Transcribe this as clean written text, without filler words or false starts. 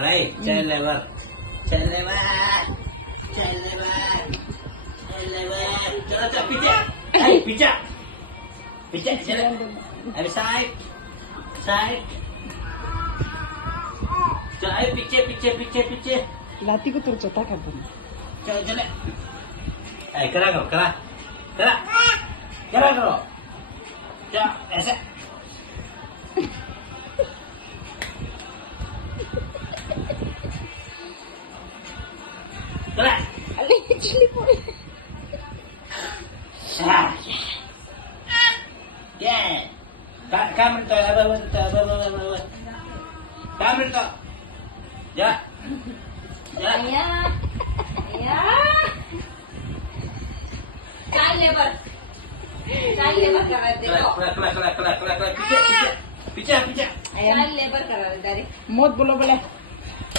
Labour है, child labour, child labour, child labour, child labour. चलो चलो पीछे, पीछे, पीछे चलो। अरे साइड, साइड, चलो पीछे पीछे पीछे पीछे। लाती को तुरचा टाका पण चलो चलो। करा करो, करा, करा, करा करो। चलो ऐसे। चला। अरे चिली पोळी काय म्हणतोय? काय म्हणतो? या चाल लेबर करायला पीछे पीछे पीछे चाल लेबर करायला डायरेक्ट मौत बोलो बोले